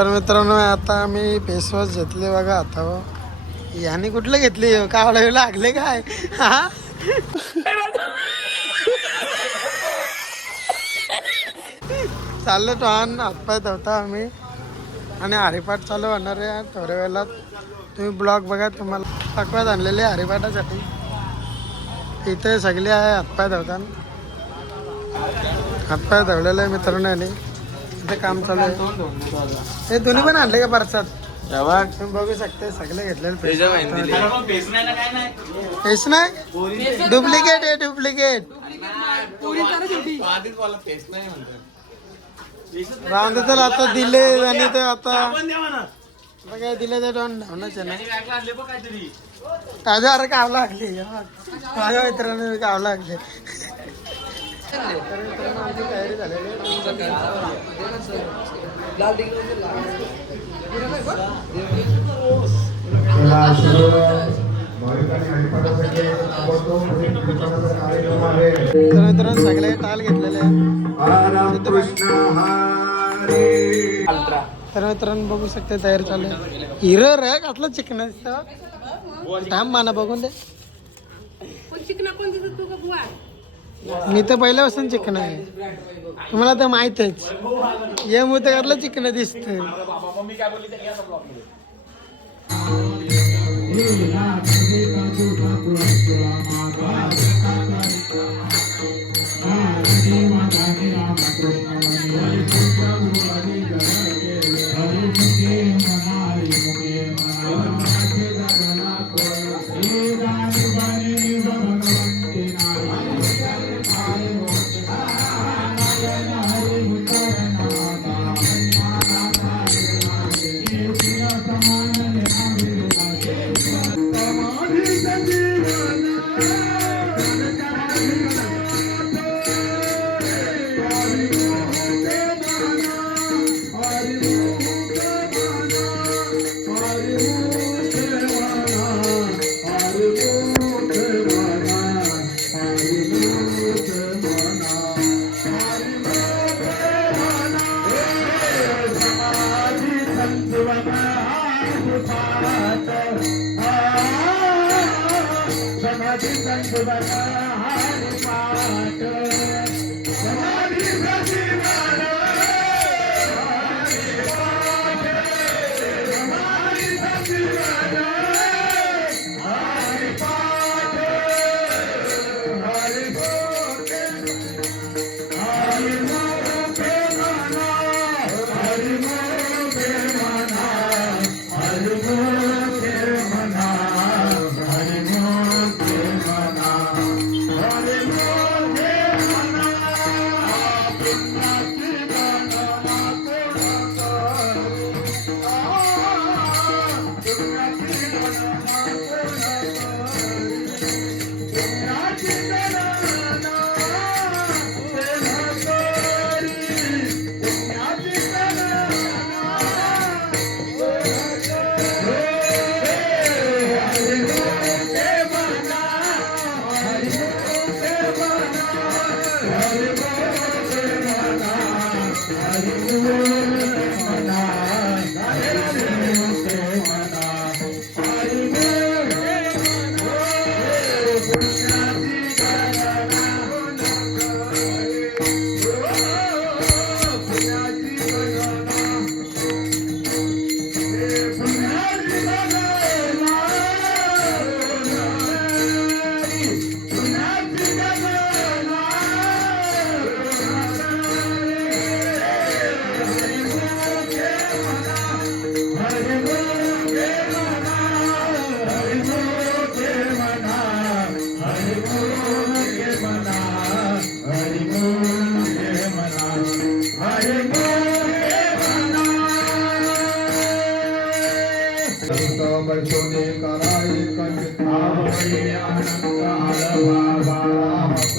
तर मित्रांनो आता आम्ही फेस वॉश घेतले बघा आता हो. याने कुठलं घेतली? कावला लागले काय? हा? चाललो तो आण हातपाय धवता आम्ही. आणि हरिपाठ चालू होणार आहे थोड्या वेळेला तुम्ही ब्लॉग बघा तुम्हाला दाखवत आणलेले आहे हरिपाठासाठी. इथे सगळे आहे हातपाय धवताना हातपाय धवलेले आहे मित्रांनो इथे काम चालू आहे. हे दोन्ही पण आणले का परसात तुम्ही बघू शकते सगळे घेतलेले फेस नाही डुप्लिकेट आहे डुप्लिकेट राहून तर आता दिले आणि ते आता काय दिले ते दोन धावणच आहे ना. ताजा अरे काव लागली. माझ्या मित्राने काव लागले. मित्रांनो तर सगळे टाल घेतलेले तर मित्रांनो बघू शकते तयारी चालू आहे. हिरो रे कसला चिकन थांब माना बघून दे. मी तर पहिल्यापासून चिकन आहे. तुम्हाला तर माहितच. ये मग चिकन दिसत आदि संत बनाया हर पाठ அறிந்து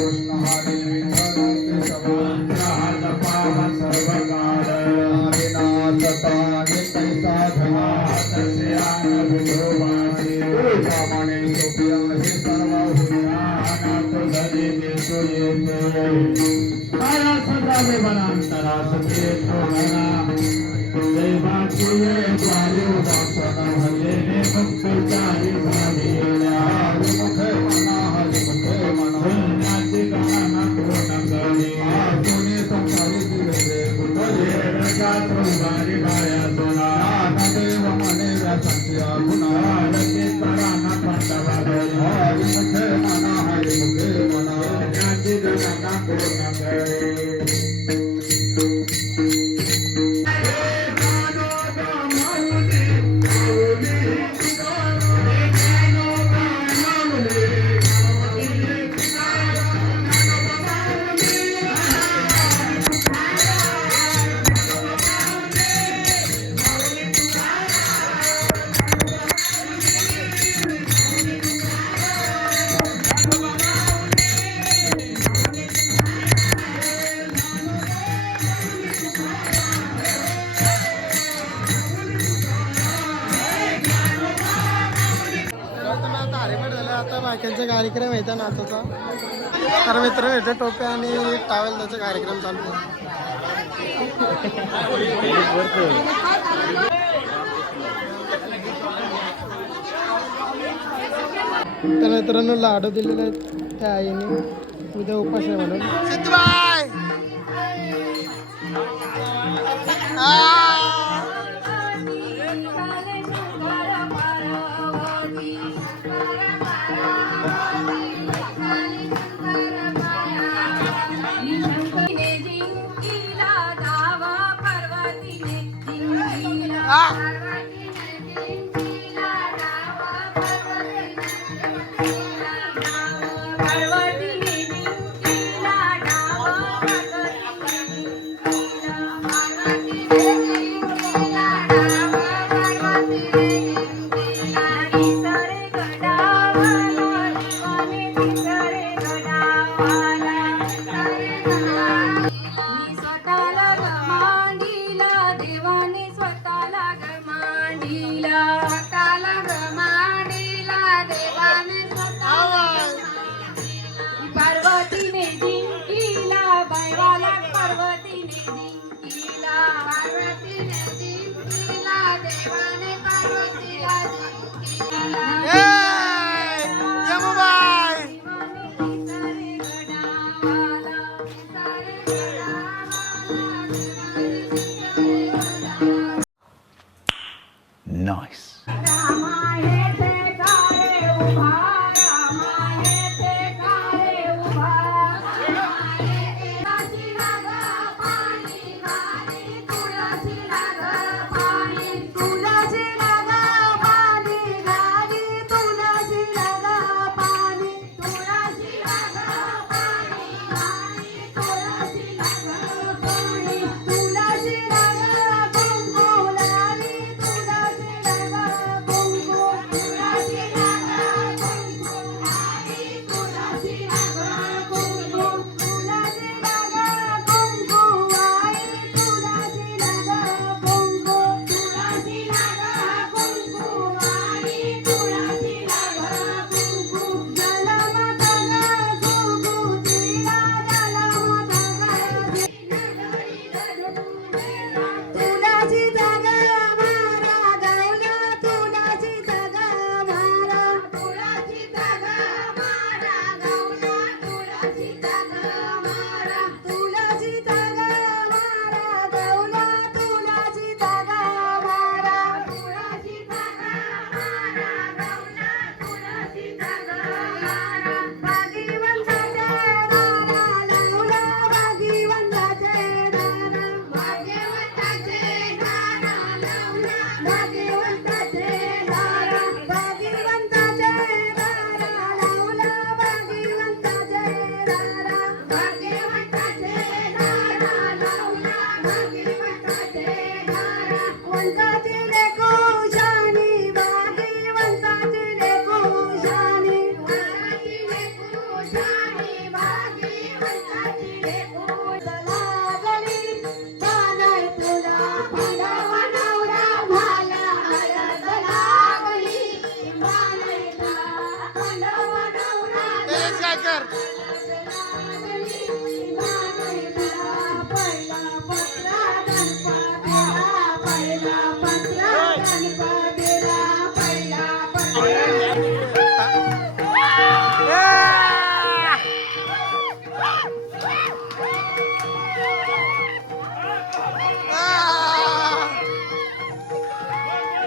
कृष्ण हरे विठ्ठल कृष्ण पावन सर्व काल हरिनाथ ताने कैसा धना तस्यान विठो वासी प्रमाणे सोपियम हे सर्व भूयानात धरे देशो येते काया सदा मे बनांतरा सते प्रणा दैवाचे वायु दासना हरे भक्तचारी कार्यक्रम आहे त्या नाचाचा. तर मित्र येतो टोप्या आणि टावेल त्याचा कार्यक्रम चालू आहे. तर मित्रांनो लाडू दिलेले त्या आईने. उद्या उपास आहे म्हणून. Bye.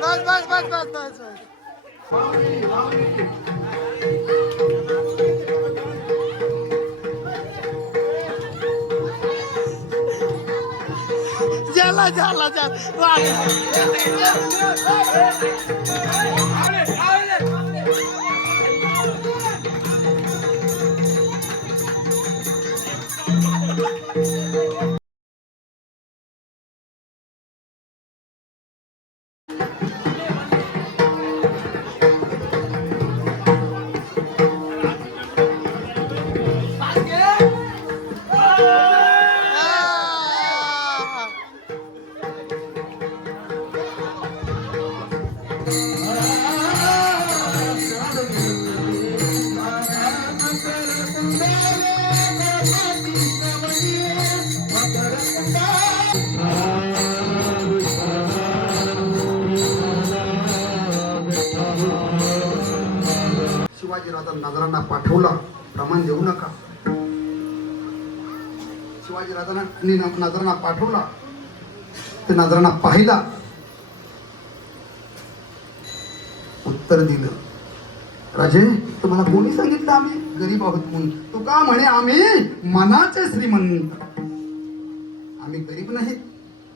बस बस बस बस बस बस Hadi Allah'tan. Hadi. नगरांना पाठवला प्रमाण देऊ नका. शिवाजीराजांनी नजरांना पाठवला ते नजरांना पाहिला. उत्तर दिलं. राजे तुम्हाला कोणी सांगितलं आम्ही? गरीब आहोत म्हणून तू का म्हणे आम्ही मनाचे श्रीमंत. आम्ही गरीब नाहीत.